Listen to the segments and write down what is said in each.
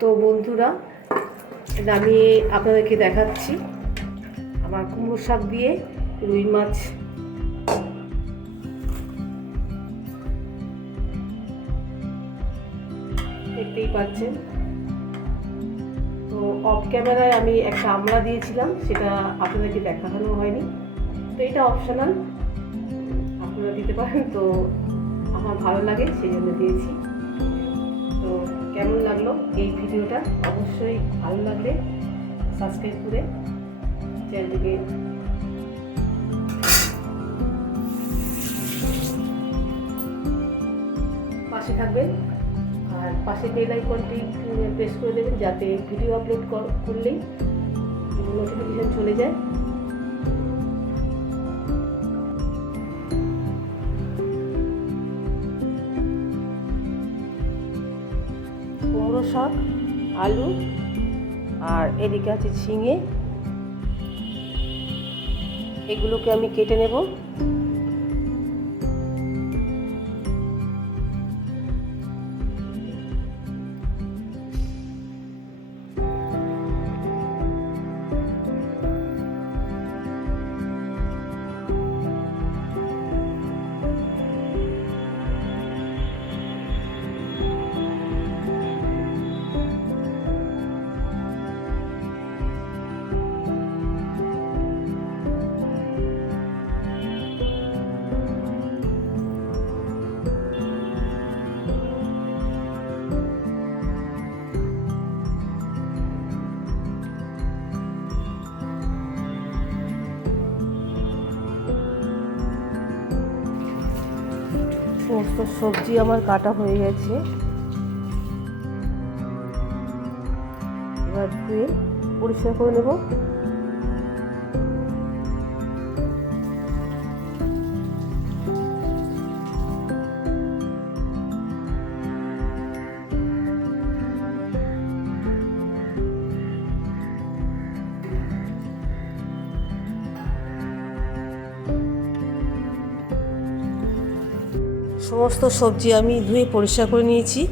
তো বন্ধুরা আমি আপনাদেরকে দেখাচ্ছি। আমার কুমড়ো শাক দিয়ে রুই মাছ। দেখতেই পাচ্ছেন। তো অফ ক্যামেরায় আমি একটা আমলা দিয়েছিলাম, সেটা আপনাদেরকে দেখানো হয়নি। তো এটা অপশনাল আপনারা দিতে পারেন, তো আমার ভালো লাগে, সেই জন্য দিয়েছি। কেমন লাগল এই ভিডিওটা? অবশ্যই ভালো লাগলে সাবস্ক্রাইব করে চ্যানেলটিকে পাশে থাকবেন আর পাশে বেল আইকনটি প্রেস করে দেবেন যাতে ভিডিও আপলোড করলেই নোটিফিকেশান চলে যায়। শাক আলু আর এদিকে আছে ঝিঙে। এগুলোকে আমি কেটে নেব। সমস্ত সবজি আমার কাটা হয়ে গেছে। এবার ধুয়ে পরিষ্কার করে নেব। সমস্ত সবজি আমি ধুয়ে পরিষ্কার করে নিয়েছি।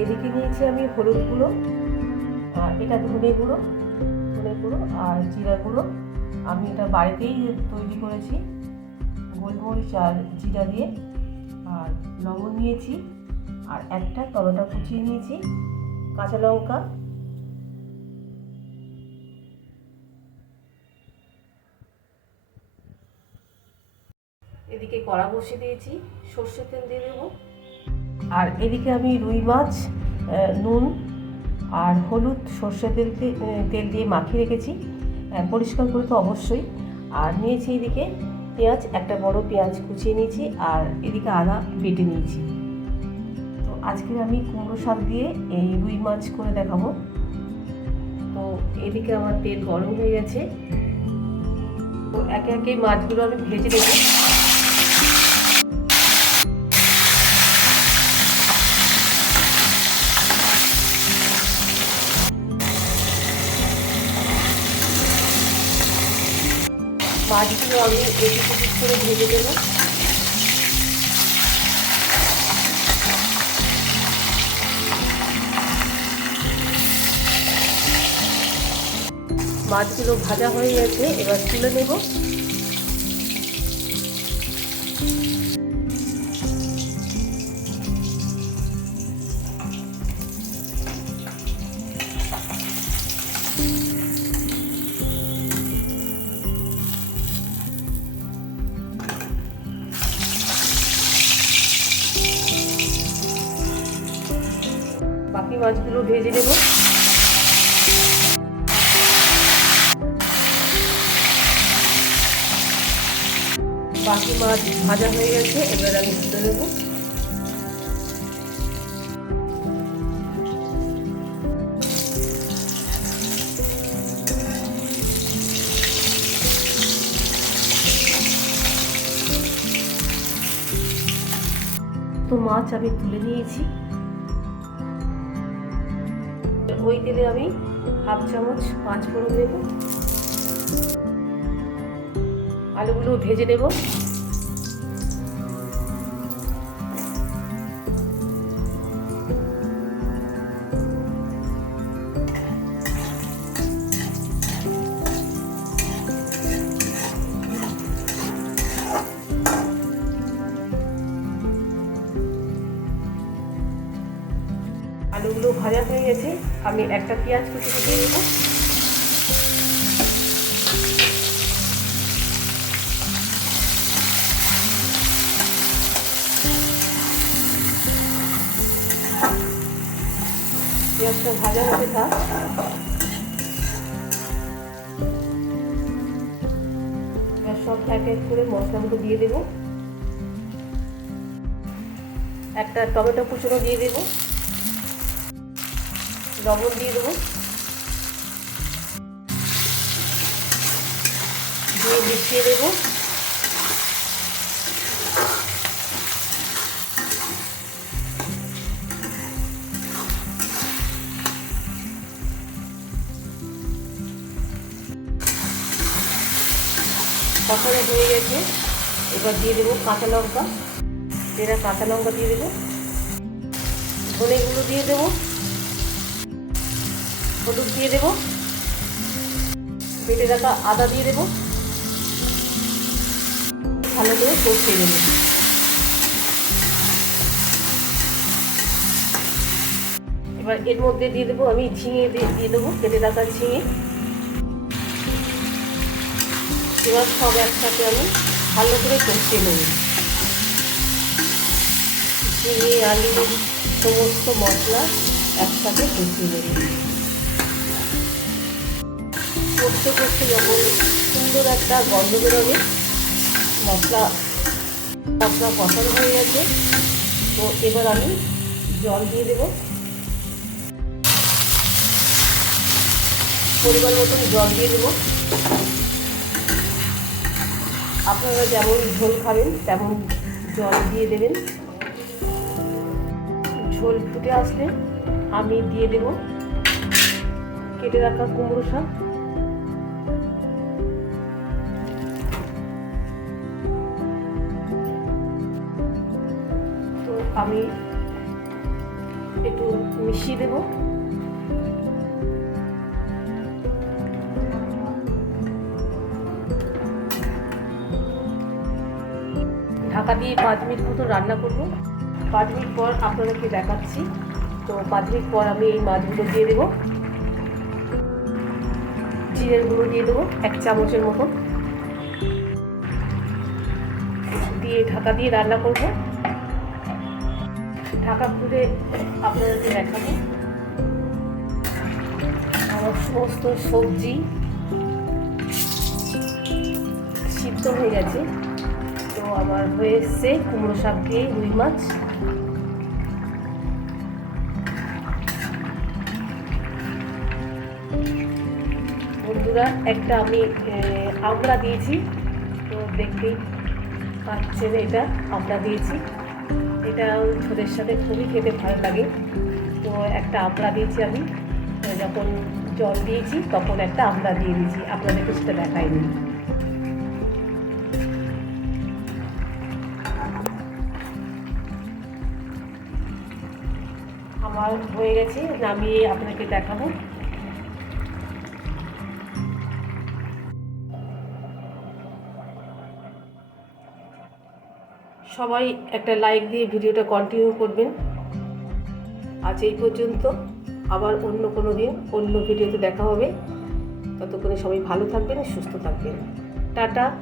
এদিকে নিয়েছি আমি হলুদ গুঁড়ো, আর এটা ধনে গুঁড়ো ধনে গুঁড়ো আর জিরা গুঁড়ো। আমি এটা বাড়িতেই তৈরি করেছি, গোলমরিচ আর জিরা দিয়ে। আর লবণ নিয়েছি, আর একটা টমেটো কুচিয়ে নিয়েছি, কাঁচা লঙ্কা এদিকে কড়া বসিয়ে দিয়েছি সর্ষের তেল দিয়ে দেবো। আর এদিকে আমি রুই মাছ নুন আর হলুদ সর্ষে তেল তেল দিয়ে মাখিয়ে রেখেছি। পরিষ্কার করে তো অবশ্যই। আর নিয়েছি এদিকে পেঁয়াজ, একটা বড় পেঁয়াজ কুচিয়ে নিয়েছি আর এদিকে আদা বেটে নিয়েছি। তো আজকে আমি কুমড়ো শাক দিয়ে এই রুই মাছ করে দেখাবো। তো এদিকে আমার তেল গরম হয়ে গেছে। তো একে একে মাছগুলো আমি ভেজে নেব। মাছগুলো আমি এটি ওদিক করে ভেজে দেবো। মাছগুলো ভাজা হয়ে গেছে এবার তুলে নেব। বাকি মাছগুলো ভেজে নেব। বাকি মাছ ভাজা হয়ে গেছে, এবার আমি তুলে নেব। তো মাছ আমি তুলে নিয়েছি। ওই তেলে আমি হাফ চামচ পাঁচ ফোড়ন দেব। আলুগুলো ভেজে নেব। আলুগুলো ভাজা হয়ে গেছে, আমি একটা পেঁয়াজ কুচি দিয়ে দেবো পেঁয়াজটা ভাজা হতে থাক। এবার সব এক এক করে মশলাগুলো দিয়ে দেবো। একটা টমেটো কুচনো দিয়ে দেবো। লবণ দিয়ে দেবো। দিয়ে মিশিয়ে দেবো। কষানো হয়ে গেছে। এবার দিয়ে দেবো কাঁচা লঙ্কা। এরা কাঁচা লঙ্কা দিয়ে দেবো। ধনে গুঁড়ো দিয়ে দেবো। হলুদ দিয়ে দেবো। বেটে রাখা আদা দিয়ে দেবো। ভালো করে কষিয়ে দেবো এবার এর মধ্যে দিয়ে দেবো, আমি ঝিঙে দিয়ে দেবো, কেটে রাখা ঝিঙে। এবার সব একসাথে আমি ভালো করে কষিয়ে নেব। ঝিঙে, আলু, সমস্ত মশলা একসাথে কষিয়ে নেব। করতে করতে যখন সুন্দর একটা গন্ধ বেরোবে, মশলা মশলা কষানো হয়ে গেছে, তো এবার আমি জল দিয়ে দেব। পরিমাণ মতন জল দিয়ে দেবো। আপনারা যেমন ঝোল খাবেন, তেমন জল দিয়ে দেবেন। ঝোল ফুটে আসলে আমি দিয়ে দেব। কেটে রাখা কুমড়ো শাক। আমি একটু মিশিয়ে দেবো। ঢাকা দিয়ে পাঁচ মিনিট মতো রান্না করব। পাঁচ মিনিট পর আপনাদেরকে দেখাচ্ছি। তো পাঁচ মিনিট পর আমি এই মাছগুলো দিয়ে দেবো। জিরের গুঁড়ো দিয়ে দেবো এক চামচের মতো। দিয়ে ঢাকা দিয়ে রান্না করব। ঢাকা খুলে আপনাদেরকে দেখাবো। আমার সমস্ত সবজি সিদ্ধ হয়ে গেছে। তো আমার হয়ে এসছে কুমড়ো শাক দিয়ে রুই মাছ। বন্ধুরা, একটা আমি আমড়া দিয়েছি। তো দেখতেই পাচ্ছেন এটা আমড়া দিয়েছি। এটা ছোটের সাথে খুবই খেতে ভালো লাগে। তো একটা আমড়া দিয়েছি আমি। যখন জল দিয়েছি, তখন একটা আমড়া দিয়ে দিয়েছি। আপনাদেরকে সেটা দেখাইনি আমার হয়ে গেছে, নামিয়ে আপনাকে দেখাবো। সবাই একটা লাইক দিয়ে ভিডিওটা কন্টিনিউ করবেন। আজ এই পর্যন্ত। আবার অন্য কোনো দিন, অন্য ভিডিওতে দেখা হবে। ততক্ষণে সবাই ভালো থাকবেন, সুস্থ থাকবেন। টাটা।